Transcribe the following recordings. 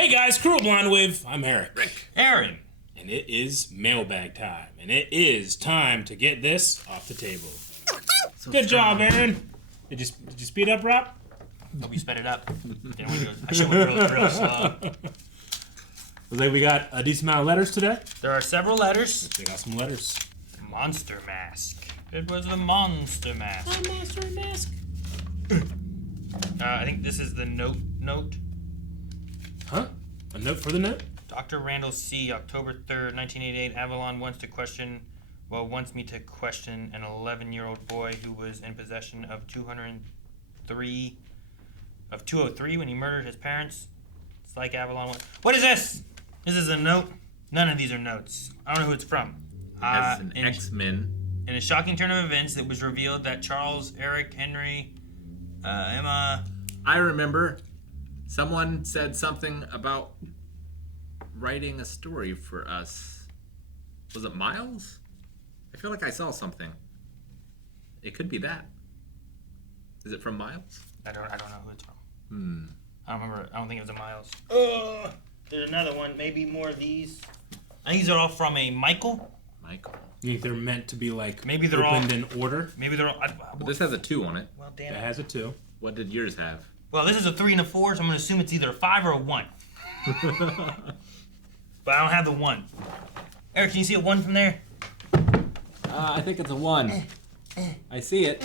Hey guys, Crew Blonde Wave. I'm Eric. Rick. Aaron. And it is mailbag time. And it is time to get this off the table. So Good strong. job, Aaron. Did you speed up, Rob? Hope you sped it up. I should have real slow. Looks like we got a decent amount of letters today. There are several letters. Check out some letters. Monster mask. It was the monster mask. A monster mask. I think this is the note. Huh? A note for the note? Dr. Randall C., October 3rd, 1988. Avalon wants me to question an 11-year-old boy who was in possession of 203 when he murdered his parents. It's like Avalon. What is this? This is a note. None of these are notes. I don't know who it's from. As an X-Men. In a shocking turn of events, it was revealed that Charles, Eric, Henry, Emma... I remember someone said something about writing a story for us. Was it Miles? I feel like I saw something. It could be that. Is it from Miles? I don't know who it's from. Hmm. I don't remember. I don't think it was a Miles. There's another one. Maybe more of these. I think these are all from a Michael. You think they're meant to be like Maybe they're opened in order? Maybe they're all... But this has a 2 on it. Well, damn That it. has a 2. What did yours have? Well, this is a 3 and a 4, so I'm going to assume it's either a 5 or a 1. But I don't have the 1. Eric, can you see a 1 from there? I think it's a 1. I see it.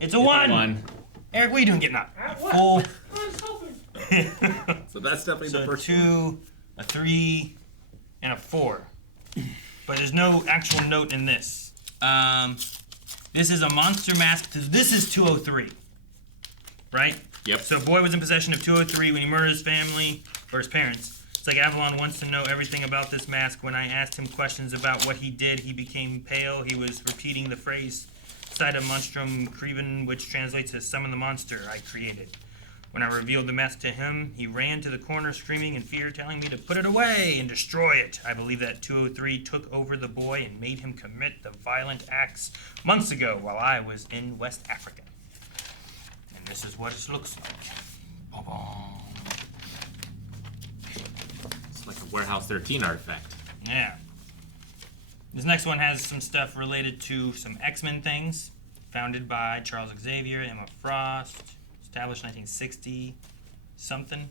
It's a 1. Eric, what are you doing getting up? Full. So that's definitely the So first 2, a 3, and a 4. But there's no actual note in this. This is a monster mask. This is 203. Right? Yep. So a boy was in possession of 203 when he murdered his family or his parents. It's like Avalon wants to know everything about this mask. When I asked him questions about what he did, he became pale. He was repeating the phrase Cita Monstrum Creven, which translates as summon the monster I created. When I revealed the mask to him, he ran to the corner screaming in fear, telling me to put it away and destroy it. I believe that 203 took over the boy and made him commit the violent acts months ago while I was in West Africa. And this is what it looks like. It's like a Warehouse 13 artifact. Yeah. This next one has some stuff related to some X-Men things. Founded by Charles Xavier, Emma Frost. Established 1960 something.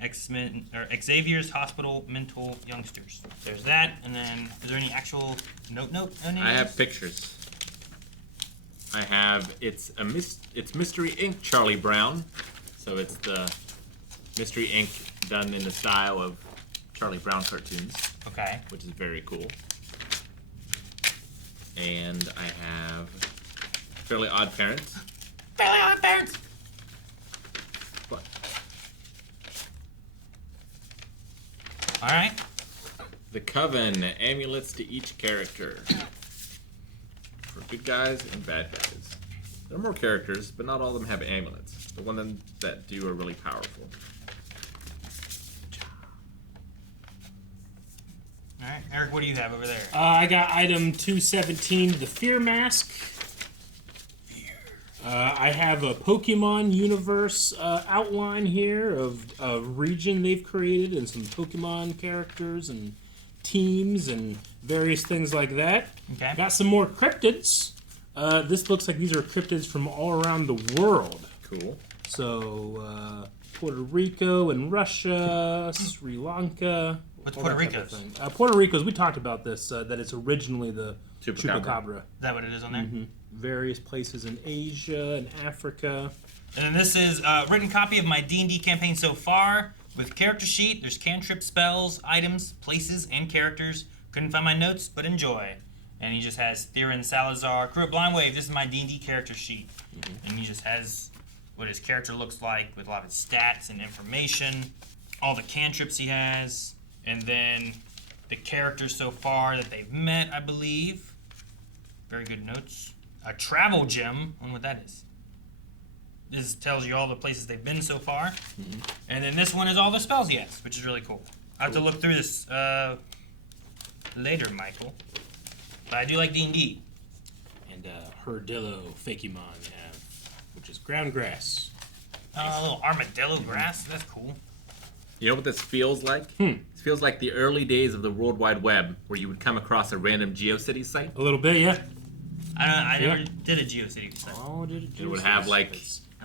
X-Men or Xavier's Hospital Mental Youngsters. There's that, and then is there any actual note? I have pictures. I have it's Mystery Inc. Charlie Brown, so it's the Mystery Inc. done in the style of Charlie Brown cartoons. Okay. Which is very cool. And I have Fairly Odd Parents. Fairly Odd Parents. What? All right. The Coven, amulets to each character. For good guys and bad guys. There are more characters, but not all of them have amulets. The ones that do are really powerful. All right, Eric, what do you have over there? I got item 217, the Fear Mask. I have a Pokemon universe outline here of a region they've created and some Pokemon characters and teams and various things like that. Okay. Got some more cryptids. This looks like these are cryptids from all around the world. Cool. So, Puerto Rico and Russia, Sri Lanka. What's Puerto Rico's? Puerto Rico's, we talked about this, that it's originally the Chupacabra. Is that what it is on there? Mm-hmm. Various places in Asia and Africa. And then this is a written copy of my D&D campaign so far with character sheet. There's cantrip spells, items, places, and characters. Couldn't find my notes, but enjoy. And he just has Theron Salazar. Crew at Blind Wave, this is my D&D character sheet. Mm-hmm. And he just has what his character looks like with a lot of his stats and information. All the cantrips he has. And then the characters so far that they've met, I believe. Very good notes. A travel gem. I wonder what that is. This tells you all the places they've been so far. Mm-hmm. And then this one is all the spells he has, which is really cool. I have to look through this later, Michael. But I do like D&D. And Herdillo Fakemon we have, which is ground grass. A little armadillo grass. That's cool. You know what this feels like? It feels like the early days of the World Wide Web, where you would come across a random GeoCities site. A little bit, yeah. I never did a GeoCities site. Oh, did it? It would have like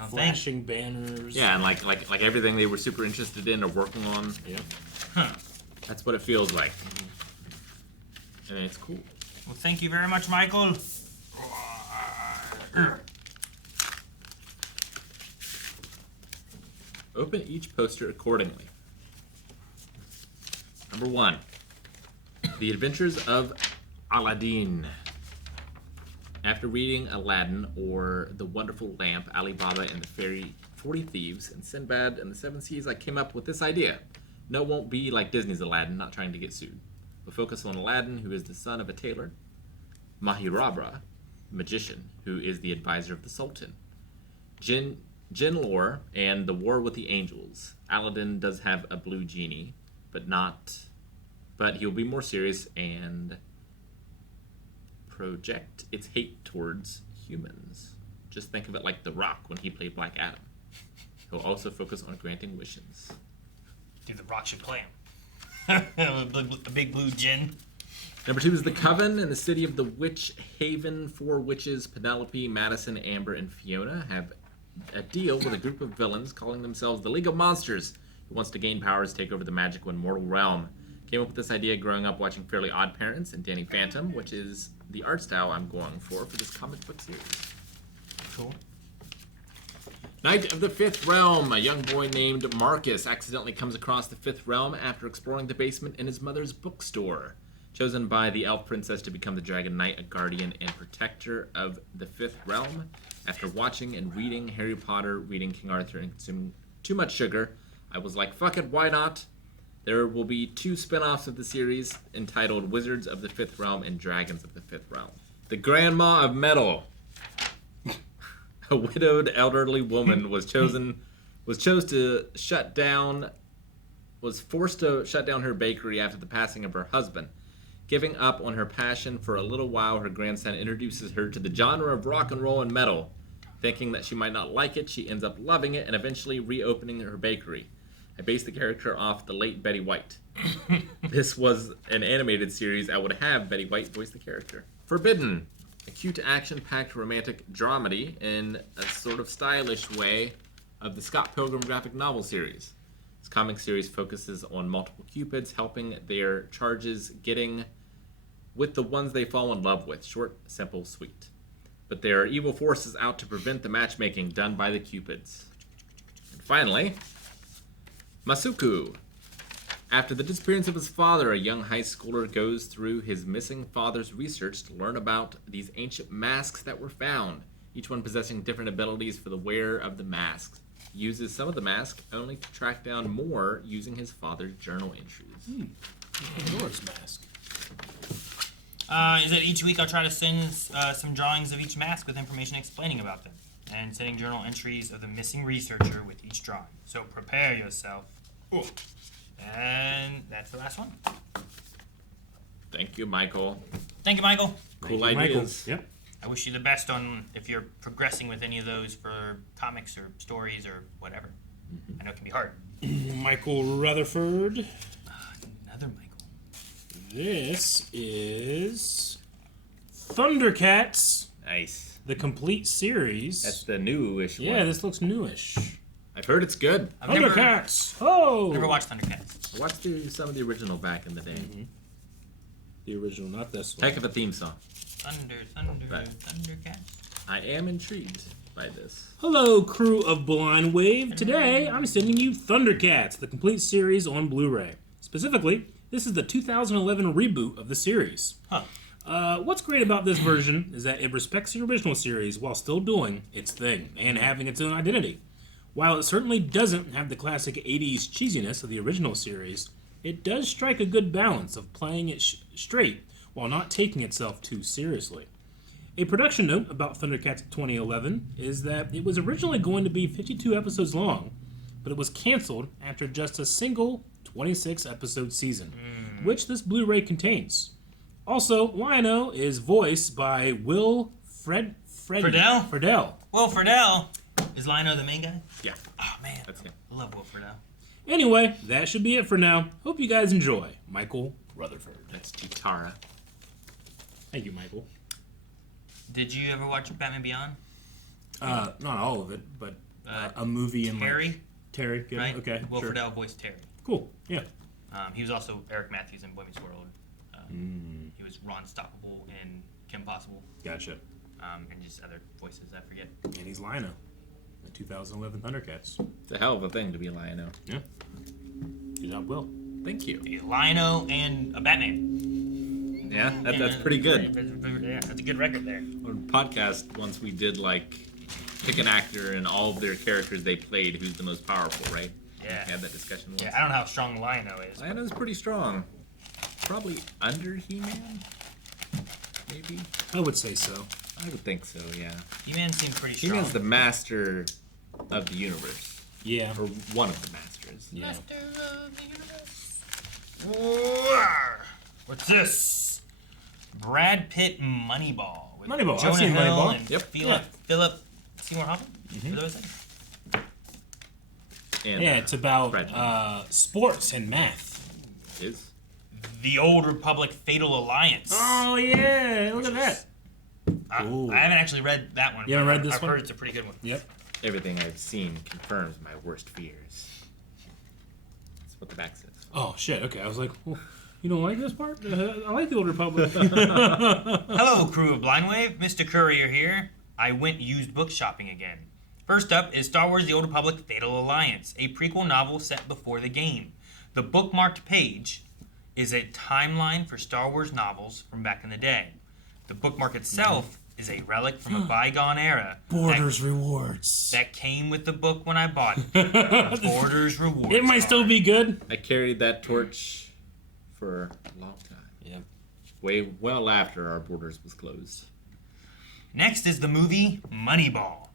flashing banners. yeah, and like everything they were super interested in or working on. Yeah. Huh. That's what it feels like, and it's cool. Well, thank you very much, Michael. Open each poster accordingly. Number 1, The Adventures of Aladdin. After reading Aladdin or The Wonderful Lamp, Ali Baba and the 40 Thieves, and Sinbad and the Seven Seas, I came up with this idea. No, it won't be like Disney's Aladdin, not trying to get sued. But focus on Aladdin, who is the son of a tailor. Mahirabra, magician, who is the advisor of the Sultan. Jinn lore and the war with the angels. Aladdin does have a blue genie, but he'll be more serious and project its hate towards humans. Just think of it like The Rock when he played Black Adam. He'll also focus on granting wishes. Dude, The Rock should play him. A big blue gin. Number 2 is The Coven. In the city of the Witch Haven, 4 witches, Penelope, Madison, Amber, and Fiona, have a deal with a group of villains calling themselves the League of Monsters, who wants to gain powers, take over the magical and mortal realm. Came up with this idea growing up watching Fairly Odd Parents and Danny Phantom, which is the art style I'm going for this comic book series. Cool. Knight of the Fifth Realm. A young boy named Marcus accidentally comes across the Fifth Realm after exploring the basement in his mother's bookstore. Chosen by the elf princess to become the Dragon Knight, a guardian and protector of the Fifth Realm. After watching and reading Harry Potter, reading King Arthur, and consuming too much sugar, I was like, fuck it, why not? There will be 2 spin-offs of the series entitled Wizards of the Fifth Realm and Dragons of the Fifth Realm. The Grandma of Metal. A widowed elderly woman was forced to shut down her bakery after the passing of her husband. Giving up on her passion for a little while, her grandson introduces her to the genre of rock and roll and metal. Thinking that she might not like it, she ends up loving it and eventually reopening her bakery. I based the character off the late Betty White. This was an animated series. I would have Betty White voice the character. Forbidden. A cute action-packed romantic dramedy in a sort of stylish way of the Scott Pilgrim graphic novel series. This comic series focuses on multiple cupids helping their charges getting with the ones they fall in love with. Short, simple, sweet. But there are evil forces out to prevent the matchmaking done by the cupids. And finally, Masuku. After the disappearance of his father, a young high schooler goes through his missing father's research to learn about these ancient masks that were found, each one possessing different abilities for the wearer of the masks. He uses some of the masks only to track down more using his father's journal entries. Doors mask. Is that each week I'll try to send some drawings of each mask with information explaining about them, and sending journal entries of the missing researcher with each drawing. So prepare yourself. Ooh. And that's the last one. Thank you, Michael. Thank you, Michael. Cool Michael. ideas. Yep. I wish you the best on if you're progressing with any of those for comics or stories or whatever. I know it can be hard. Michael Rutherford. Another Michael. This is Thundercats, Nice. the complete series. That's the newish one. Yeah, this looks newish. I've heard it's good. I've never Thundercats! Oh! watched Thundercats. I watched some of the original back in the day. The original, not this one. Heck of a theme song. Right. Thundercats. I am intrigued by this. Hello, crew of Blind Wave. Today, I'm sending you Thundercats, the complete series on Blu-ray. Specifically, this is the 2011 reboot of the series. What's great about this version is that it respects the original series while still doing its thing and having its own identity. While it certainly doesn't have the classic 80s cheesiness of the original series, it does strike a good balance of playing it straight while not taking itself too seriously. A production note about Thundercats 2011 is that it was originally going to be 52 episodes long, but it was canceled after just a single 26-episode season, which this Blu-ray contains. Also, Lionel is voiced by Will Friedle? Friedle. Will Friedle. Is Lionel the main guy? Yeah, Oh, man. that's him. I love Will Friedle. Anyway, that should be it for now. Hope you guys enjoy. Michael Rutherford. That's Chitara. Thank you, Michael. Did you ever watch Batman Beyond? Not all of it, but a movie in Terry, Terry, good. right? Okay, Will sure. Friedle voiced Terry. Cool, yeah. He was also Eric Matthews in Boy Meets World. He was Ron Stoppable in Kim Possible, Gotcha. and just other voices I forget. And he's Lino, the 2011 Thundercats. It's a hell of a thing to be Lionel. Yeah. Good job, Will. Thank you. A Lino and a Batman. Yeah, that's pretty good. Yeah, that's a good record there. On podcast, once we did like pick an actor and all of their characters they played, who's the most powerful, right? Yeah. We had that discussion once. Yeah, I don't know how strong Lino is. Lionel's pretty strong. Probably under He-Man? Maybe? I would say so. I would think so, yeah. He-Man seemed pretty strong. He-Man's the master of the universe. Yeah. Or one of the masters. Yeah. Master of the universe. Roar! What's this? Brad Pitt Moneyball. With Moneyball. I've Jonah seen Hill Moneyball. And Yep. Philip Seymour Hoffman? Is that what it said? And, Yeah, it's about Brad sports and math. is. The Old Republic Fatal Alliance. Oh, yeah. Look at that. I Ooh. haven't actually read that one. You haven't but read this I've one? heard it's a pretty good one. Yep. Everything I've seen confirms my worst fears. That's what the back says. Oh, shit. Okay. I was like, well, you don't like this part? I like the Old Republic. Hello, crew of Blindwave. Mr. Courier here. I went used book shopping again. First up is Star Wars The Old Republic Fatal Alliance, a prequel novel set before the game. The bookmarked page is a timeline for Star Wars novels from back in the day. The bookmark itself is a relic from a bygone era Borders rewards. that came with the book when I bought it. Borders rewards. It might still be good. I carried that torch for a long time. Yeah. Way well after our borders was closed. Next is the movie Moneyball.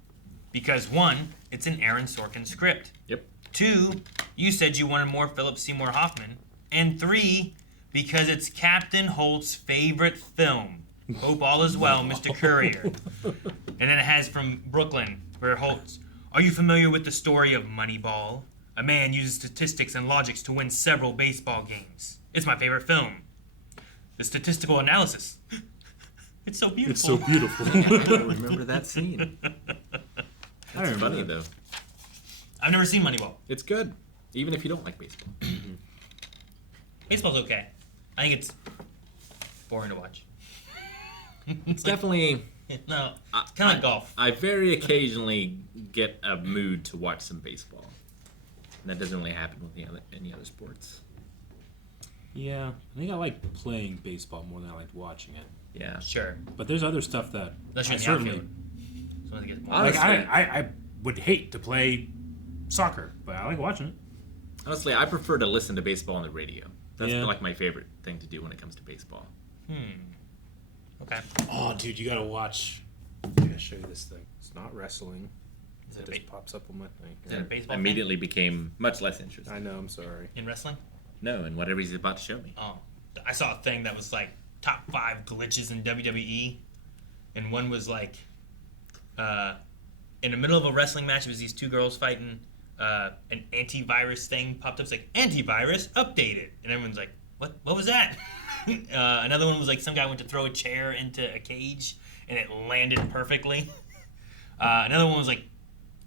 Because 1, it's an Aaron Sorkin script. Yep. 2, you said you wanted more Philip Seymour Hoffman. And 3, because it's Captain Holt's favorite film. Hope all is well, Mr. Courier. And then it has from Brooklyn, where Holt's, are you familiar with the story of Moneyball? A man uses statistics and logics to win several baseball games. It's my favorite film. The statistical analysis. It's so beautiful. It's so beautiful. I don't remember that scene. I It's remember funny that. though. I've never seen Moneyball. It's good, even if you don't like baseball. Baseball's okay. I think it's boring to watch. It's definitely. No, it's kind of like golf. I very occasionally get a mood to watch some baseball. And that doesn't really happen with any other sports. Yeah. I think I like playing baseball more than I like watching it. Yeah. Sure. But there's other stuff that Unless I you're in the certainly... outfield. So I think it's more. Like, Honestly- I would hate to play soccer, but I like watching it. Honestly, I prefer to listen to baseball on the radio. That's Yeah. like my favorite thing to do when it comes to baseball. Okay. Oh, dude, you gotta watch. I gotta show you this thing. It's not wrestling. Is It it, just pops up on my thing. is it a baseball Immediately became much less interested. I know, I'm sorry. thing in wrestling? No, and whatever he's about to show me. Oh, I saw a thing that was like top 5 glitches in WWE, and one was like, in the middle of a wrestling match, it was these 2 girls fighting. An antivirus thing popped up. It's like antivirus updated, and everyone's like, "What? What was that?" Another one was like some guy went to throw a chair into a cage, and it landed perfectly. Another one was like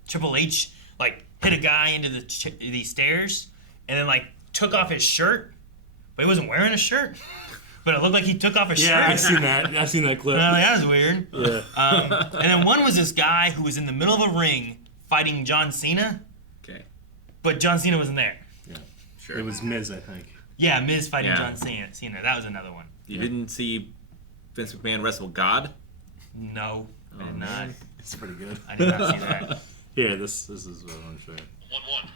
Triple H like hit a guy into the stairs, and then like took off his shirt, but he wasn't wearing a shirt. But it looked like he took off his shirt. Yeah, I've seen that. I've seen that clip. And I'm like, that was weird. Yeah. And then one was this guy who was in the middle of a ring fighting John Cena, Okay. but John Cena wasn't there. Yeah. Sure. It was Miz, I think. Yeah, Miz fighting Yeah. John Cena. That was another one. You didn't see Vince McMahon wrestle God? No, I did not. man. It's pretty good. I did not see that. Here, this is what I want to show you. 1-1.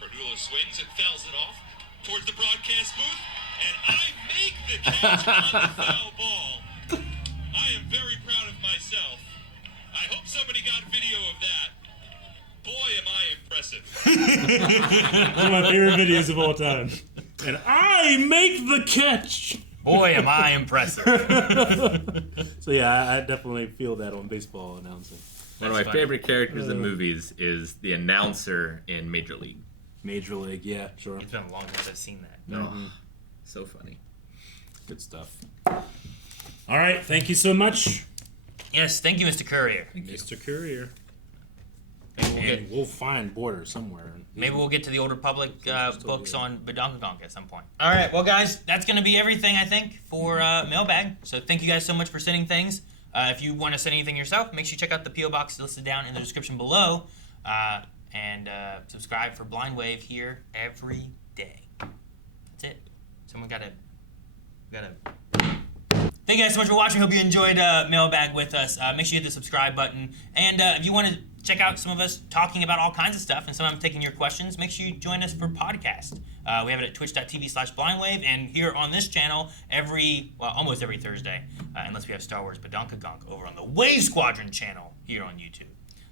Perdulo swings and fouls it off towards the broadcast booth, and I make the catch on the foul ball. I am very proud of myself. I hope somebody got video of that. Boy, am I impressive. One of my favorite videos of all time. And I make the catch! Boy, am I impressive. So yeah, I definitely feel that on baseball announcing. One of my funny. favorite characters in movies is the announcer in Major League. Major League, yeah, sure. It's been a long time since I've seen that. No, so funny. Good stuff. All right, thank you so much, Yes, thank you, Mr. Courier. Mr. Courier. Maybe we'll get, And we'll find Border somewhere. maybe we'll get to the Old Republic books on Badonkagonk at some point. All right, well, guys, that's going to be everything, I think, for Mailbag. So thank you guys so much for sending things. If you want to send anything yourself, make sure you check out the P.O. Box listed down in the description below. And subscribe for Blind Wave here every day. That's it. Someone gotta. Thank you guys so much for watching. Hope you enjoyed Mailbag with us. Make sure you hit the subscribe button. And if you want to check out some of us talking about all kinds of stuff, and some of them taking your questions, make sure you join us for podcast. We have it at twitch.tv/blindwave, and here on this channel almost every Thursday, unless we have Star Wars Badonkagonk over on the Wave Squadron channel here on YouTube.